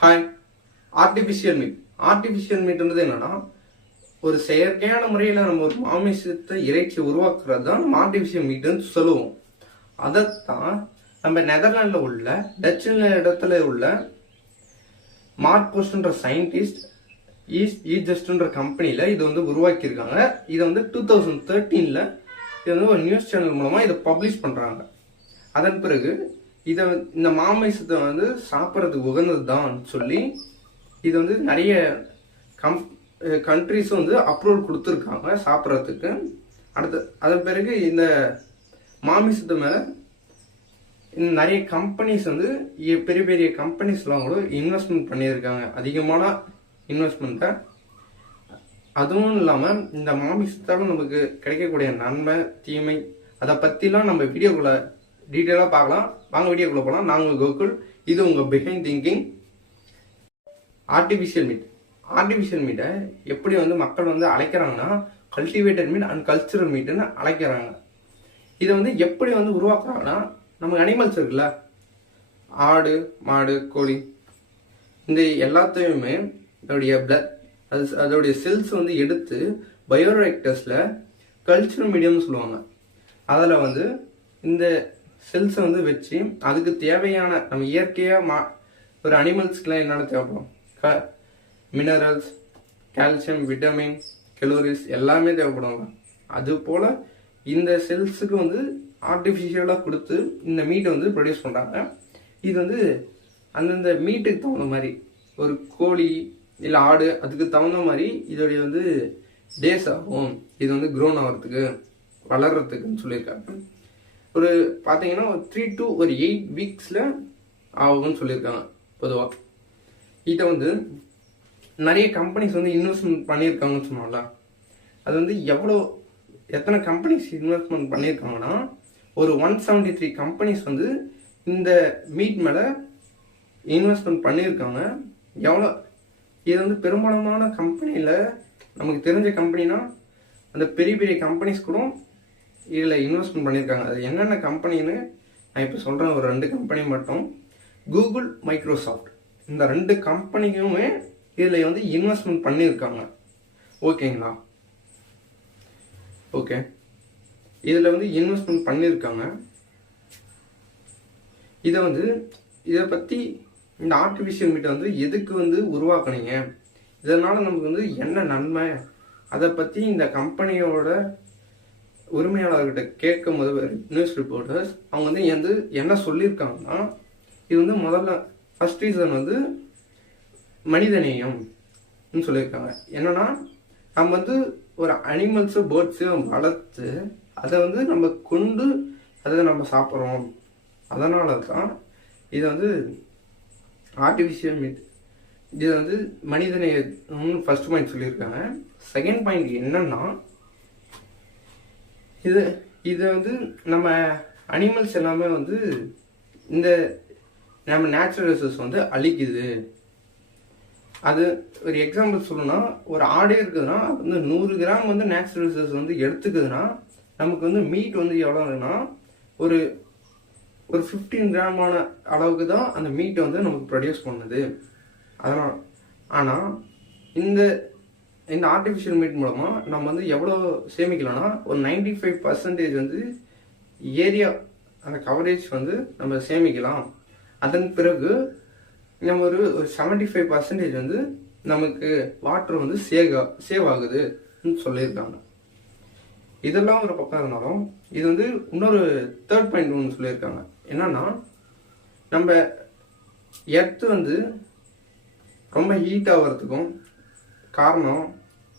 Hi artificial meat artificial மீட்ன்றது என்னன்னா ஒரு செயற்கையான முறையில் நம்ம ஒரு மாமிசத்தை இறைச்சி உருவாக்குறது தான் நம்ம ஆர்டிஃபிஷியல் மீட்னு சொல்லுவோம். அதைத்தான் நம்ம நெதர்லாண்டில் உள்ள டச் இடத்துல உள்ள மார்க் போஸ்ட்ன்ற சயின்டிஸ்ட் ஈஸ்ட் ஈஜஸ்ட்ன்ற கம்பெனியில் இது வந்து உருவாக்கியிருக்காங்க. இதை வந்து டூ தௌசண்ட் தேர்ட்டீனில் இது வந்து ஒரு நியூஸ் சேனல் மூலமாக இதை பப்ளிஷ் பண்ணுறாங்க அதன் பிறகு இதை இந்த மாமிசத்தை வந்து சாப்பிட்றதுக்கு உகந்தது தான் சொல்லி இது வந்து நிறைய கம் கண்ட்ரிஸும் வந்து அப்ரூவல் கொடுத்துருக்காங்க சாப்பிட்றதுக்கு. அடுத்து அதன் பிறகு இந்த மாமிசத்து மேலே நிறைய கம்பெனிஸ் வந்து இ- பெரிய பெரிய கம்பெனிஸ்லாம் கூட இன்வெஸ்ட்மெண்ட் பண்ணியிருக்காங்க. அதிகமான இன்வெஸ்ட்மெண்ட்டை அதுவும் இல்லாமல் இந்த மாமிசத்தால் நமக்கு கிடைக்கக்கூடிய நன்மை தீமை அதை பற்றிலாம் நம்ம வீடியோக்குள்ளே டீட்டெயிலாக பார்க்கலாம். வாங்க வீடியோக்குள்ள போகலாம் நான் உங்கள் கோகுல் இது உங்கள் behind thinking artificial meat artificial மீட்டை எப்படி வந்து மக்கள் வந்து அழைக்கிறாங்கன்னா கல்டிவேட்டட் மீட் அண்ட் கல்ச்சுரல் மீட்டுன்னு அழைக்கிறாங்க. இதை வந்து எப்படி வந்து உருவாக்குறாங்கன்னா நம்ம அனிமல்ஸ் இருக்குல்ல ஆடு மாடு கோழி இந்த எல்லாத்தையுமே அதோடைய பிளட் அது அதோடைய செல்ஸ் வந்து எடுத்து பயோரெக்டர்ஸில் கல்ச்சுரல் மீடியம்னு சொல்லுவாங்க. அதில் வந்து இந்த செல்ஸை வந்து வச்சு அதுக்கு தேவையான நம்ம இயற்கையாக மா ஒரு அனிமல்ஸ்க்குலாம் என்னென்ன தேவைப்படும்? க மினரல்ஸ் கால்சியம் விட்டமின் கெலோரிஸ் எல்லாமே தேவைப்படுவாங்க. அது போல் இந்த செல்ஸுக்கு வந்து ஆர்டிஃபிஷியலாக கொடுத்து இந்த மீட்டை வந்து ப்ரொடியூஸ் பண்ணுறாங்க இது வந்து அந்தந்த மீட்டுக்கு தகுந்த மாதிரி ஒரு கோழி இல்லை ஆடு அதுக்கு தகுந்த மாதிரி இதோடைய வந்து டேஸ் ஆகும். இது வந்து க்ரோன் ஆகிறதுக்கு வளர்கிறதுக்குன்னு சொல்லியிருக்காங்க. ஒரு பார்த்தீங்கன்னா ஒரு த்ரீ டு ஒரு எயிட் வீக்ஸில் ஆகும்னு சொல்லியிருக்காங்க பொதுவாக இதை வந்து நிறைய கம்பெனிஸ் வந்து இன்வெஸ்ட்மெண்ட் பண்ணியிருக்காங்கன்னு சொன்னோம்ல. அது வந்து எவ்வளோ எத்தனை கம்பெனிஸ் இன்வெஸ்ட்மெண்ட் பண்ணியிருக்காங்கன்னா ஒரு ஒன் செவன்டி த்ரீ கம்பெனிஸ் வந்து இந்த மீட் மேலே இன்வெஸ்ட்மெண்ட் பண்ணியிருக்காங்க. எவ்வளோ இது வந்து பெரும்பாலான கம்பெனியில் நமக்கு தெரிஞ்ச கம்பெனினா அந்த பெரிய பெரிய கம்பெனிஸ் கூட இதில் இன்வெஸ்ட்மெண்ட் பண்ணியிருக்காங்க அது என்னென்ன கம்பெனின்னு நான் இப்போ சொல்கிறேன் ஒரு ரெண்டு கம்பெனி மட்டும். கூகுள் மைக்ரோசாஃப்ட் இந்த ரெண்டு கம்பெனிக்குமே இதில் வந்து இன்வெஸ்ட்மெண்ட் பண்ணியிருக்காங்க ஓகேங்களா? ஓகே. இதில் வந்து இன்வெஸ்ட்மெண்ட் பண்ணியிருக்காங்க இதை வந்து இதை பற்றி இந்த ஆர்டிஃபிஷியல் மீட்டை வந்து எதுக்கு வந்து உருவாக்குனீங்க? இதனால் நமக்கு வந்து என்ன நன்மை? அதை பற்றி இந்த கம்பெனியோட உரிமையாளர்கிட்ட கேட்கும் போது நியூஸ் ரிப்போர்ட்டர்ஸ் அவங்க வந்து வந்து என்ன சொல்லியிருக்காங்கன்னா இது வந்து முதல்ல ஃபர்ஸ்ட் ரீசன் வந்து மனிதநேயம் சொல்லியிருக்காங்க. என்னன்னா நம்ம வந்து ஒரு அனிமல்ஸு பேர்ட்ஸையும் வளர்த்து அதை வந்து நம்ம கொண்டு அதை நம்ம சாப்பிட்றோம். அதனால தான் இது வந்து ஆர்டிஃபிஷியல் மீட் இது வந்து மனிதநேயம்னு ஃபர்ஸ்ட் பாயிண்ட் சொல்லியிருக்காங்க. செகண்ட் பாயிண்ட் என்னன்னா இது இது வந்து நம்ம அனிமல்ஸ் எல்லாமே வந்து இந்த நம்ம நேச்சுரல் ரிசோர்ஸ் வந்து அழிக்குது. அது ஒரு எக்ஸாம்பிள் சொல்லணும்னா ஒரு ஆடே இருக்குதுன்னா வந்து நூறு கிராம் வந்து நேச்சுரல் ரிசோர்ஸ் வந்து எடுத்துக்குதுன்னா நமக்கு வந்து மீட் வந்து எவ்வளோ இருக்குன்னா ஒரு ஒரு ஃபிஃப்டீன் கிராமான அளவுக்கு தான் அந்த மீட்டை வந்து நமக்கு ப்ரொடியூஸ் பண்ணுது. அதனால் ஆனால் இந்த இந்த ஆர்டிஃபிஷியல் மீட் மூலமாக நம்ம வந்து எவ்வளோ சேமிக்கலாம்னா ஒரு 95% ஃபைவ் பர்சன்டேஜ் வந்து ஏரியா அந்த கவரேஜ் வந்து நம்ம சேமிக்கலாம். அதன் பிறகு நம்ம ஒரு ஒரு செவன்டி ஃபைவ் பர்சன்டேஜ் வந்து நமக்கு வாட்டர் வந்து சேவ் சேவ் ஆகுதுன்னு சொல்லியிருக்காங்க. இதெல்லாம் ஒரு பக்கம் இருந்தாலும் இது வந்து இன்னொரு தேர்ட் பாயிண்ட் ஒன்று சொல்லியிருக்காங்க. என்னன்னா நம்ம எர்த் வந்து ரொம்ப ஹீட் ஆகிறதுக்கும் காரணம்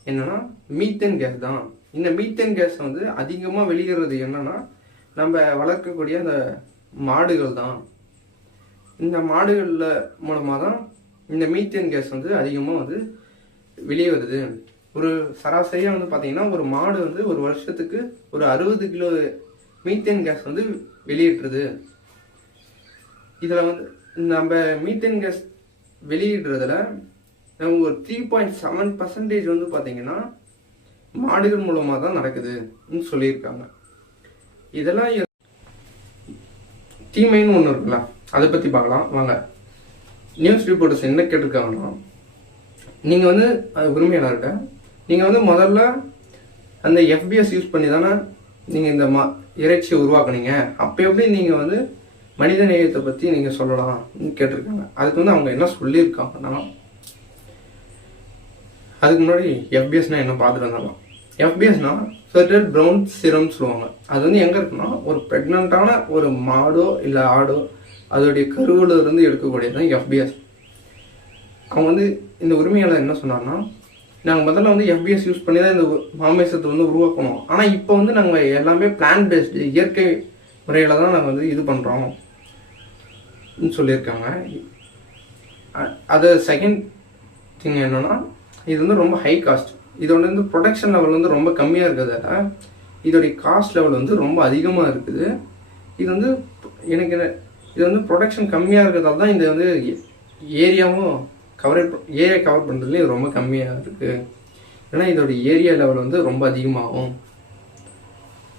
என்னன்னா மீத்தேன் கேஸ் தான். இந்த மீத்தேன் கேஸ் வந்து அதிகமாக வெளியேறது என்னன்னா நம்ம வளர்க்கக்கூடிய அந்த மாடுகள் தான். இந்த மாடுகளில் மூலமாக தான் இந்த மீத்தேன் கேஸ் வந்து அதிகமாக வந்து வெளியே வருது. ஒரு சராசரியாக வந்து பார்த்தீங்கன்னா ஒரு மாடு வந்து ஒரு வருஷத்துக்கு ஒரு அறுபது கிலோ மீத்தேன் கேஸ் வந்து வெளியிட்டுருது இதில் வந்து நம்ம மீத்தேன் கேஸ் வெளியிடுறதுல நம்ம ஒரு த்ரீ பாயிண்ட் செவன் பர்சன்டேஜ் வந்து பார்த்தீங்கன்னா மாடுகள் மூலமாக தான் நடக்குதுன்னு சொல்லியிருக்காங்க. இதெல்லாம் தீமைன்னு ஒன்று இருக்குல்ல அதை பற்றி பார்க்கலாம். வாங்க. நியூஸ் ரிப்போர்ட்டர்ஸ் என்ன கேட்டிருக்காங்கன்னா நீங்கள் வந்து அது உரிமையாளர்கிட்ட நீங்கள் வந்து முதல்ல அந்த எஃபிஎஸ் யூஸ் பண்ணி தானே நீங்கள் இந்த மா இறைச்சியை உருவாக்குனீங்க. அப்போ எப்படி நீங்கள் வந்து மனித நேயத்தை பற்றி நீங்கள் சொல்லலாம்னு கேட்டிருக்காங்க. அதுக்கு வந்து அவங்க என்ன சொல்லியிருக்காங்கன்னா அதுக்கு முன்னாடி எஃபிஎஸ்னா என்ன பார்த்துட்டு வந்தாலும். எஃபிஎஸ்னா ஃபெர்டல் ப்ரௌன் சிரம் சொல்லுவாங்க. அது வந்து எங்கே இருக்குன்னா ஒரு ப்ரெக்னெண்ட்டான ஒரு மாடோ இல்லை ஆடோ அதோடைய கருவில் இருந்து எடுக்கக்கூடியது தான் எஃபிஎஸ் அவங்க வந்து இந்த உரிமையாளர் என்ன சொன்னார்னா நாங்கள் முதல்ல வந்து எஃபிஎஸ் யூஸ் பண்ணி தான் இந்த மாமேசத்தை வந்து உருவாக்கணும். ஆனால் இப்போ வந்து நாங்கள் எல்லாமே பிளான் பேஸ்டு இயற்கை முறையில் தான் நாங்கள் வந்து இது பண்ணுறோம் சொல்லியிருக்காங்க. அது செகண்ட் திங் என்னன்னா இது வந்து ரொம்ப ஹை காஸ்ட் இதோட வந்து ப்ரொடக்ஷன் லெவல் வந்து ரொம்ப கம்மியாக இருக்கிறதால இதோடைய காஸ்ட் லெவல் வந்து ரொம்ப அதிகமாக இருக்குது. இது வந்து எனக்கு என்ன- இது வந்து ப்ரொடக்ஷன் கம்மியாக இருக்கிறதால தான் இது வந்து ஏரியாவும் கவர் ஏரியா கவர் பண்ணுறதுலேயும் ரொம்ப கம்மியாக இருக்குது ஏன்னா இதோட ஏரியா லெவல் வந்து ரொம்ப அதிகமாகும்.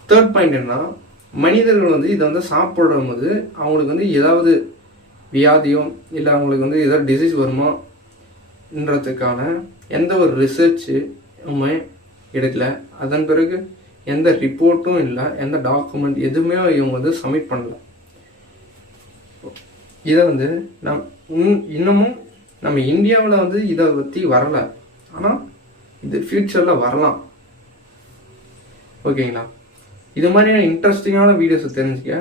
தேர்ட் பாயிண்ட் என்ன மனிதர்கள் வந்து இதை வந்து சாப்பிடும் போது அவங்களுக்கு வந்து ஏதாவது வியாதியோ இல்லை அவங்களுக்கு வந்து ஏதாவது டிசீஸ் என்றதுக்கான எந்த ஒரு ரிசர்ச்சுமே எடுக்கல. அதன் பிறகு எந்த ரிப்போர்ட்டும் இல்லை எந்த டாக்குமெண்ட் எதுவுமே இவங்க வந்து சப்மிட் பண்ணல. இதை வந்து நம் இன்னமும் நம்ம இந்தியாவில் வந்து இதை பற்றி வரல. ஆனால் இது ஃப்யூச்சரில் வரலாம். ஓகேங்களா? இது மாதிரியான இன்ட்ரெஸ்டிங்கான வீடியோஸை தெரிஞ்சுக்க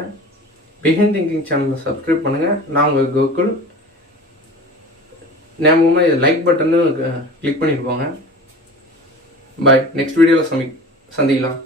பிஹைண்ட் திங்கிங் சேனலை சப்ஸ்கிரைப் பண்ணுங்கள் நான் உங்கள் கோகுல். ஞாபகமாக இது லைக் பட்டன்னு கிளிக் பண்ணிட்டு போங்க. பாய் நெக்ஸ்ட் வீடியோவில் சமி சந்திக்கலாம்.